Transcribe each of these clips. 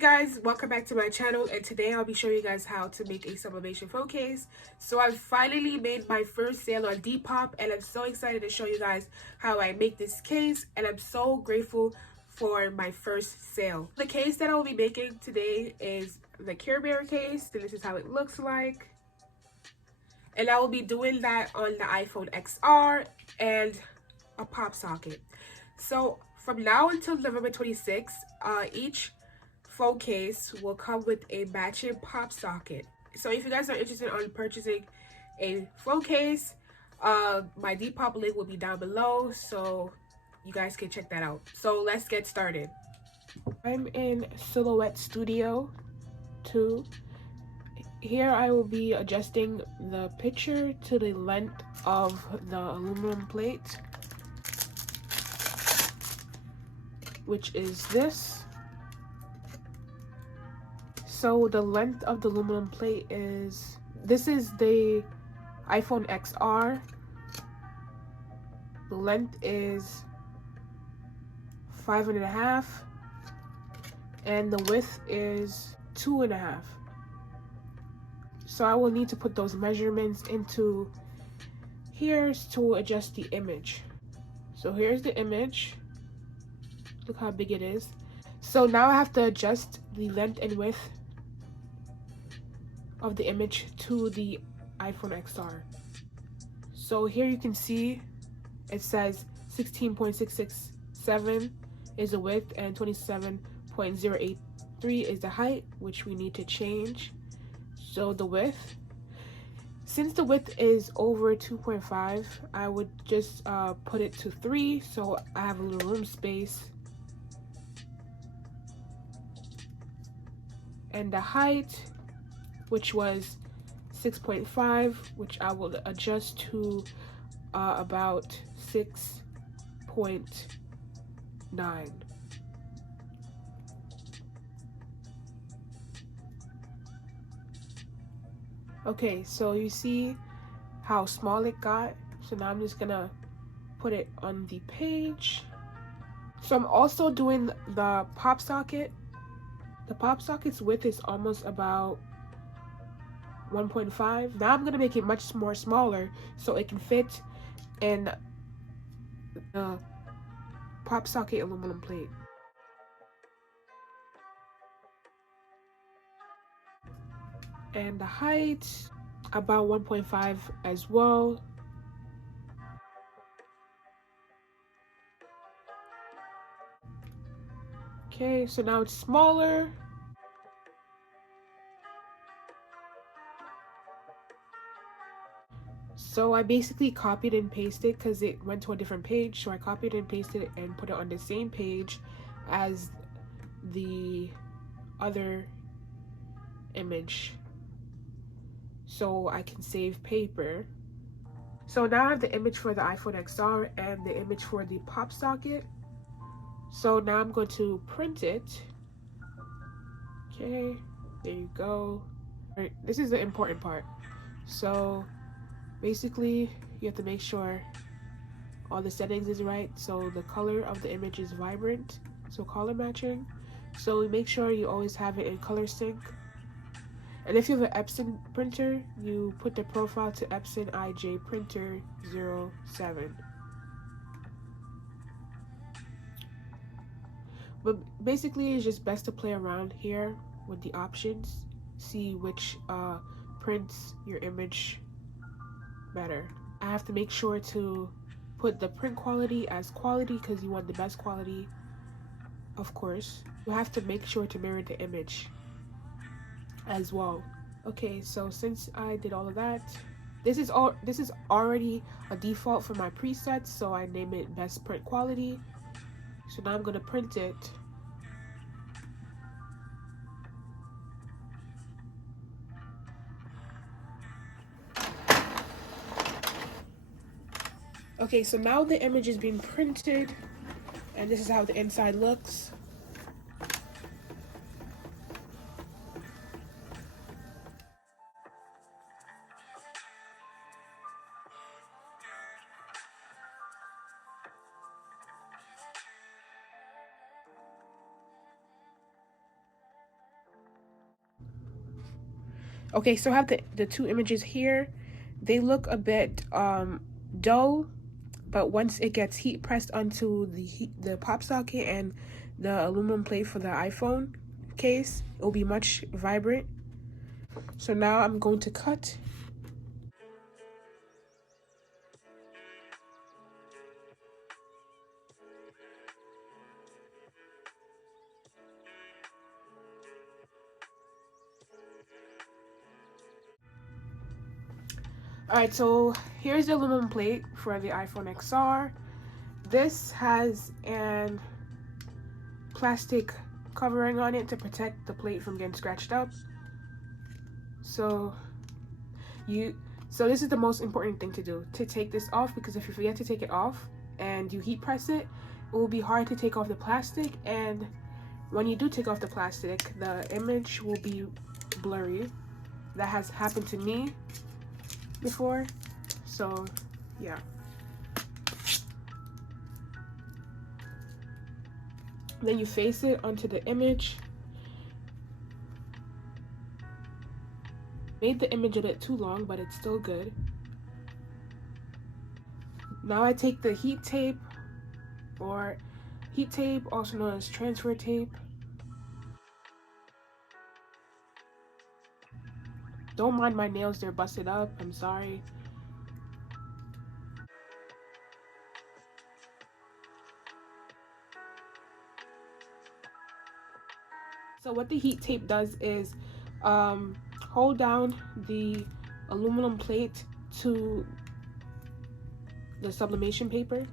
Hey guys, welcome back to my channel, and today I'll be showing you guys how to make a sublimation phone case. So I finally made my first sale on Depop, and I'm so excited to show you guys how I make this case, and I'm so grateful for my first sale. The case that I will be making today is the Care Bear case, and this is how it looks like. And I will be doing that on the iPhone XR and a pop socket. So from now until November 26th, each phone case will come with a matching pop socket. So if you guys are interested in purchasing a phone case, my Depop link will be down below, so you guys can check that out. So let's get started. I'm in Silhouette Studio 2. Here I will be adjusting the picture to the length of the aluminum plate, which is this. So the length of the aluminum plate is, this is the iPhone XR. The length is 5.5 and the width is 2.5. So I will need to put those measurements into here to adjust the image. So here's the image. Look how big it is. So now I have to adjust the length and width of the image to the iPhone XR. So here you can see it says 16.667 is the width and 27.083 is the height, which we need to change. So the width, since the width is over 2.5, I would just put it to 3 so I have a little room space. And the height, which was 6.5, which I will adjust to about 6.9. Okay, so you see how small it got. So now I'm just gonna put it on the page. So I'm also doing the pop socket. The pop socket's width is almost about 1.5. Now I'm gonna make it much more smaller so it can fit in the pop socket aluminum plate. And the height about 1.5 as well. Okay, so now it's smaller. So I basically copied and pasted because it went to a different page. So I copied and pasted it and put it on the same page as the other image, so I can save paper. So now I have the image for the iPhone XR and the image for the pop socket. So now I'm going to print it. Okay, there you go. All right, this is the important part. So basically you have to make sure all the settings is right. So the color of the image is vibrant, so color matching. So make sure you always have it in color sync. And if you have an Epson printer, you put the profile to Epson IJ printer 07. But basically it's just best to play around here with the options, see which prints your image better. I have to make sure to put the print quality as quality because you want the best quality, of course. You have to make sure to mirror the image as well. Okay, so since I did all of that, this is already a default for my presets, so I name it best print quality. So now I'm gonna print it. Okay, so now the image is being printed, and this is how the inside looks. Okay, so I have the two images here. They look a bit dull, but once it gets heat pressed onto the pop socket and the aluminum plate for the iPhone case, it will be much vibrant. So now I'm going to cut. Alright, so here's the aluminum plate for the iPhone XR. This has an plastic covering on it to protect the plate from getting scratched up. So this is the most important thing to do, to take this off, because if you forget to take it off and you heat press it, it will be hard to take off the plastic, and when you do take off the plastic, the image will be blurry. That has happened to me before, so yeah. Then you face it onto the image. Made the image a bit too long, but it's still good. Now I take the heat tape, also known as transfer tape. Don't mind my nails, they're busted up, I'm sorry. So what the heat tape does is hold down the aluminum plate to the sublimation paper.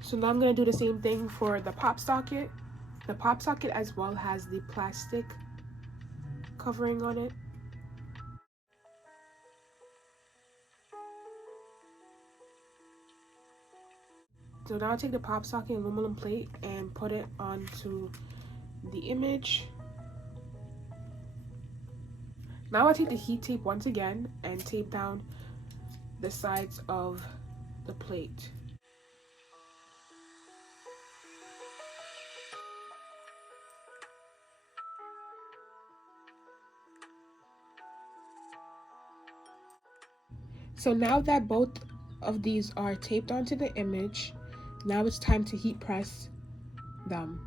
So now I'm going to do the same thing for the pop socket. The pop socket as well has the plastic covering on it. So now I take the pop socket aluminum plate and put it onto the image. Now I take the heat tape once again and tape down the sides of the plate. So now that both of these are taped onto the image, now it's time to heat press them.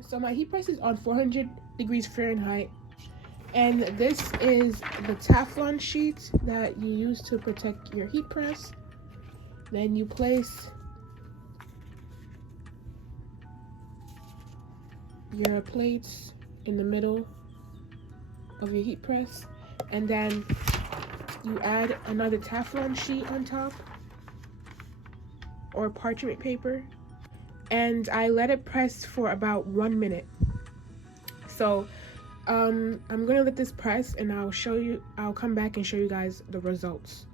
So my heat press is on 400 degrees Fahrenheit, and this is the Teflon sheet that you use to protect your heat press. Then you place your plates in the middle of your heat press, and then you add another Teflon sheet on top, or parchment paper, and I let it press for about 1 minute. So I'm gonna let this press, and I'll come back and show you guys the results.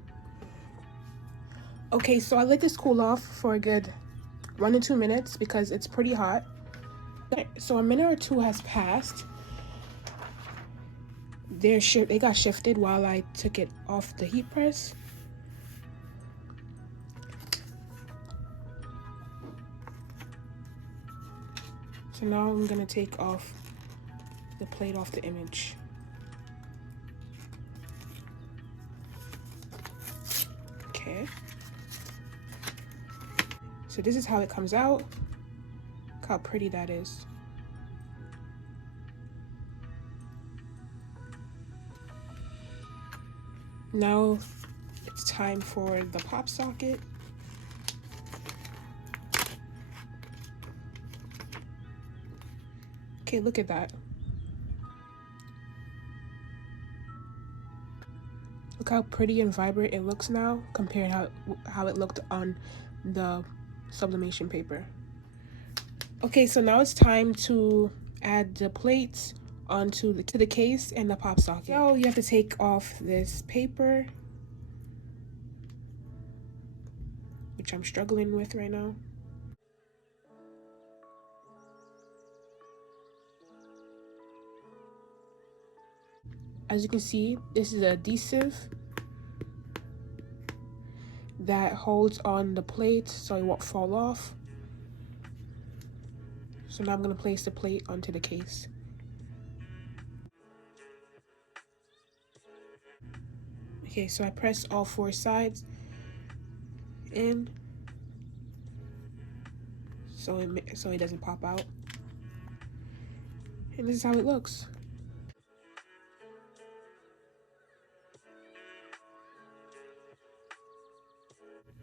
Okay, so I let this cool off for a good 1 to 2 minutes because it's pretty hot. So a minute or two has passed. They got shifted while I took it off the heat press. So now I'm gonna take off the plate off the image. Okay. So this is how it comes out. Look how pretty that is. Now it's time for the pop socket. Okay, look at that. Look how pretty and vibrant it looks now compared how it looked on the sublimation paper. Okay, so now it's time to add the plates onto the case and the pop socket. So you have to take off this paper, which I'm struggling with right now. As you can see, this is adhesive. that holds on the plate so it won't fall off. So now I'm going to place the plate onto the case. Okay, so I press all 4 sides in so it doesn't pop out. And this is how it looks.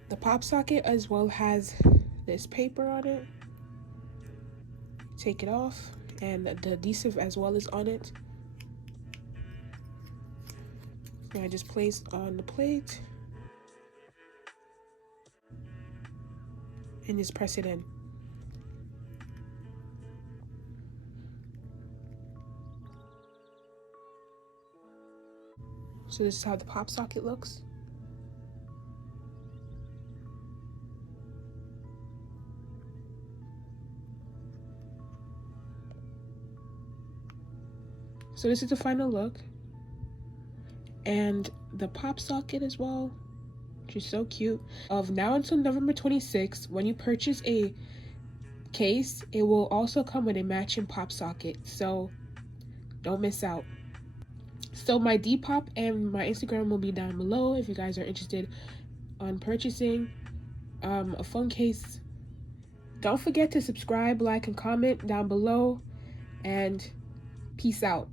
The pop socket as well has this paper on it. Take it off, and the adhesive as well is on it. And I just place on the plate and just press it in. So this is how the pop socket looks. So this is the final look. And the pop socket as well, which is so cute. Of now until November 26th, when you purchase a case, it will also come with a matching pop socket. So don't miss out. So my Depop and my Instagram will be down below if you guys are interested on purchasing a phone case. Don't forget to subscribe, like, and comment down below. And peace out.